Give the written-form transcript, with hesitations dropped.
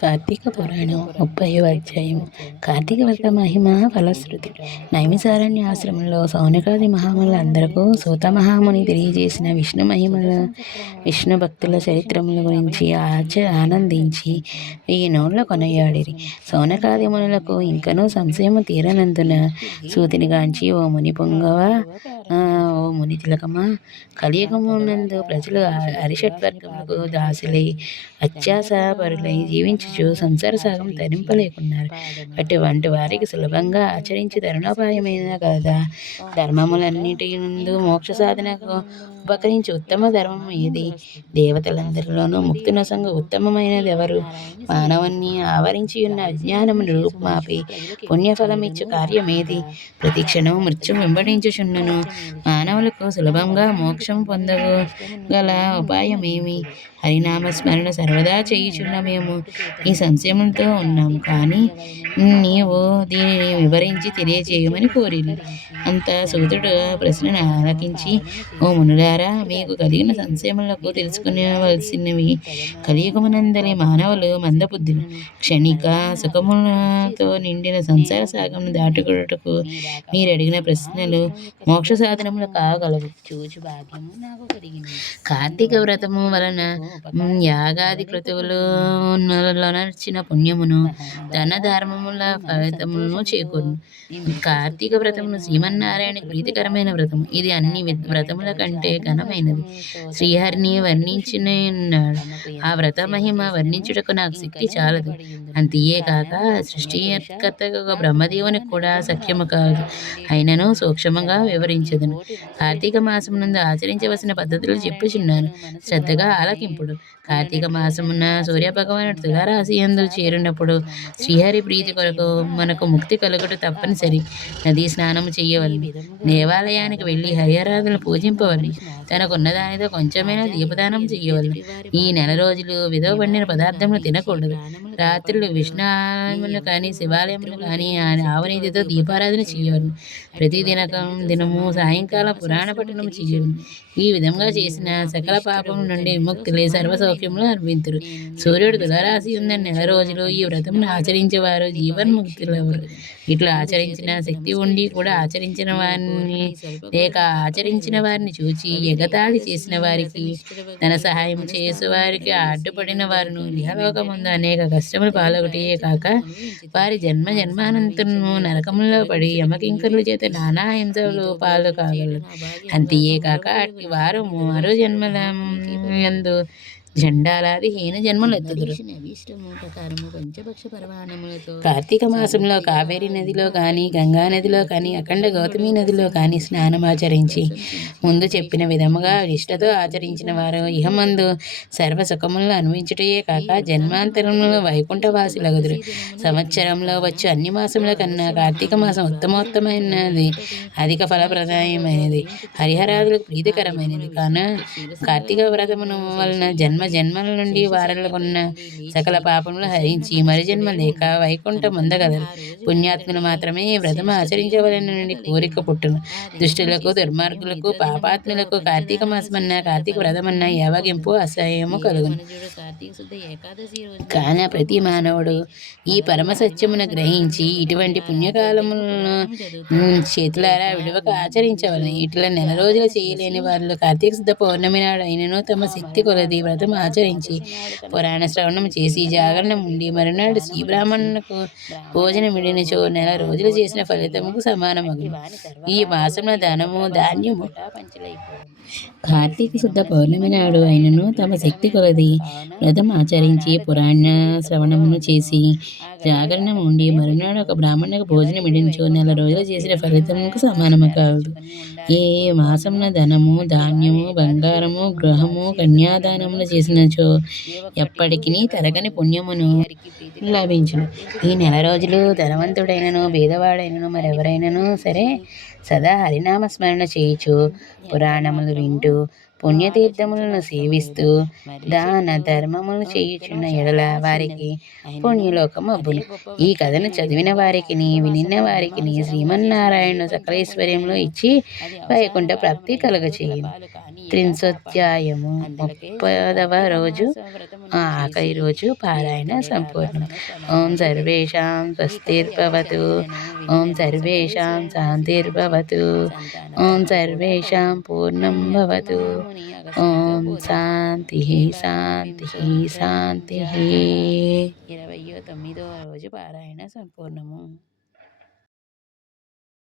కార్తీక పురాణం 30వ అధ్యాయం. కార్తీక వ్రత మహిమ ఫలశ్రుతి. నైమిసారణ్య ఆశ్రమంలో సౌనకాది మహాములందరకు సూత మహాముని తెలియజేసిన విష్ణు మహిమల విష్ణు భక్తుల చరిత్రముల గురించి ఆనందించి 1000 నోళ్ల కొనయాడిరి. సౌనకాది మునులకు ఇంకనూ సంశయము తీరనందున సూతిని గాంచి, ఓ ముని పొంగవ, ఓ ముని తిలకమా, కలియుగమునందు ప్రజలు అరిషడ్వర్గములకు దాసులై అత్యాస పరులై జీవించుచు సంసార సాగం తరింపలేకున్నారు. వంటి వారికి సులభంగా ఆచరించి తరుణోపాయమైన కలదా? ధర్మములన్నిటి నుండి మోక్ష సాధనకు ఉపకరించి ఉత్తమ ధర్మం ఏది? దేవతలందరిలోనూ ముక్తి నొసంగు ఉత్తమమైనది ఎవరు? మానవుని ఆవరించి ఉన్న అజ్ఞానమును రూపుమాపి పుణ్యఫలమిచ్చు కార్యమేది? ప్రతిక్షణం మృత్యుం వెంబడించుచున్నను మానవులకు సులభంగా మోక్షం పొందగల ఉపాయమేమి? హరినామస్మరణ సర్వదా చేయుచున్న మేము ఈ సంశయములతో ఉన్నాము, కానీ నీవు దీనిని వివరించి తెలియచేయమని కోరిరి. అంత సూతుడు ప్రశ్నను ఆలకించి, ఓ మునులారా, మీకు కలిగిన సంశయములకు తెలుసుకునవలసినవి. కలియుగమునందలి మానవులు మందబుద్ధులు. క్షణిక సుఖములతో నిండిన సంసార సాగమును దాటుకుటకు మీరు అడిగిన ప్రశ్నలు మోక్ష సాధనములు కాగలవు. చూచు భాగ్యము నాకు కలిగింది. కార్తీక వ్రతము వలన యాగాది క్రతువులనర్చిన పుణ్యమును ధన ధర్మముల ఫలితములను చేకూరును. కార్తీక వ్రతమును శ్రీమన్నారాయణకి ప్రీతికరమైన వ్రతము. ఇది అన్ని వ్రతముల కంటే ఘనమైనది. శ్రీహరిని వర్ణించినాడు. ఆ వ్రత మహిమ వర్ణించుటకు నాకు శక్తి చాలదు. అంతియే కాక సృష్టికర్తగా బ్రహ్మదేవునికి కూడా సఖ్యము కాదు. అయినను సూక్ష్మంగా వివరించదును. కార్తీక మాసమునందు ఆచరించవలసిన పద్ధతులు చెప్పుచున్నాను, శ్రద్ధగా ఆలకింపుడు. కార్తీక మాసమున సూర్యభగవానుడు తులారాశి యందు చేరినప్పుడు శ్రీహరి ప్రీతి కొరకు మనకు ముక్తి కలుగుట తప్పనిసరి. నదీ స్నానము చెయ్యవలను, దేవాలయానికి వెళ్ళి హరిహరాదులను పూజింపవలను, తనకున్న దానితో కొంచెమైనా దీపదానం చెయ్యవలను. ఈ నెల రోజులు విధవ పండిన పదార్థములు తినకూడదు. రాత్రులు విష్ణు కానీ శివాలయములు కానీ ఆవనీతితో దీపారాధన చెయ్యవలను. ప్రతి దినము సాయంకాలం పురాణ పఠనం చెయ్యవలను. ఈ విధంగా చేసిన సకల పాపం నుండి విముక్తులై సర్వసౌఖ్యములు అనుభవింతురు. సూర్యుడు తులారాశి ఉందని నెల రోజులు ఈ వ్రతమును ఆచరించేవారు జీవన్ముక్తులెవరు. ఇట్లా ఆచరించిన శక్తి ఉండి కూడా ఆచరించిన వారిని లేక ఆచరించిన వారిని చూచి ఎగతాళి చేసిన వారికి, తన సహాయం చేసే వారికి అడ్డుపడిన వారును ఇహలోకముందు అనేక కష్టములు పాలొకటే కాక వారి జన్మ జన్మానంతరము నరకములో పడి యమకింకరుల చేత నానా హింసలు పాలు కాగలరు. అంతియే కాక అట్టి వారు మరో జన్మల యందు జండాలాది హీన జన్మలు ఎత్తుదురు. కార్తీక మాసంలో కావేరీ నదిలో కానీ, గంగా నదిలో కానీ, అఖండ గౌతమి నదిలో కానీ స్నానమాచరించి ముందు చెప్పిన విధముగా నిష్ఠతో ఆచరించిన వారు ఇహమందు సర్వ సుఖములను అనుభవించుటయే కాక జన్మాంతరములో వైకుంఠవాసులగుదురు. సంవత్సరంలో వచ్చు అన్ని మాసముల కన్నా కార్తీక మాసం ఉత్తమోత్తమైనది, అధిక ఫలప్రదాయమైనది, హరిహరాదులకు ప్రీతికరమైనది. కాన కార్తీక వ్రతమును వలన జన్మల నుండి వారలకున్న సకల పాపములు హరించి మరి జన్మ లేక వైకుంఠం పొందగలరు. పుణ్యాత్ములు మాత్రమే ఈ వ్రతము ఆచరించవలనని కోరిక పుట్టును. దుష్టులకు, దుర్మార్గులకు, పాపాత్ములకు కార్తీక మాసమన్నా కార్తీక వ్రతమన్నా యావగింపు అసహ్యము కలుగును. కాన ప్రతి మానవుడు ఈ పరమ సత్యమును గ్రహించి ఇటువంటి పుణ్యకాలములను చేతులారా విడవక ఆచరించవలను. ఇట్లా నెల రోజులు చేయలేని వారిలో కార్తీక శుద్ధ పౌర్ణమి నాడు అయినను తమ శక్తి కొలది వ్రతం ఆచరించి పురాణ శ్రవణం చేసి జాగరణం ఉండి మరునాడు శ్రీ బ్రాహ్మణులకు భోజనమిడినచో నెల రోజులు చేసిన ఫలితముకు సమానమగు. ఈ మాసంలో ధనము ధాన్యము కార్తీక శుద్ధ పౌర్ణమి నాడు అయినను తమ శక్తి కొలది వ్రతం ఆచరించి పురాణ శ్రవణమును చేసి జాగరణం ఉండి మరునాడు ఒక బ్రాహ్మణులకు భోజనం ఇడినచో నెల రోజులు చేసిన ఫలితముకు సమానము కాదు. ఏ మాసంలో ధనము ధాన్యము బంగారము గృహము కన్యాదానములు చేసినచో ఎప్పటికీ తరగని పుణ్యమును లభించును. ఈ నెల రోజులు ధనవంతుడైనను బీదవాడైనను మరెవరైనను సరే సదా హరినామస్మరణ చేయుచు పురాణములు వింటూ పుణ్యతీర్థములను సేవిస్తూ దాన ధర్మములు చేయుచున్న ఎడల వారికి పుణ్యలోకం అబ్బును. ఈ కథను చదివిన వారికి వినిన వారికి శ్రీమన్నారాయణ సకలైశ్వర్యంలో ఇచ్చి వైకుంఠ ప్రాప్తి కలుగచేయును. త్రింశోధ్యాయము 30వ రోజు ఆఖరి రోజు పారాయణ సంపూర్ణం. ఓం సర్వేషాం స్వస్తిర్భవతు. ఓం సర్వేషాం శాంతిర్భవతు. ఓం సర్వేషాం పూర్ణం భవతు. ఓం శాంతి శాంతి శాంతి. 29వ రోజు పారాయణ సంపూర్ణము.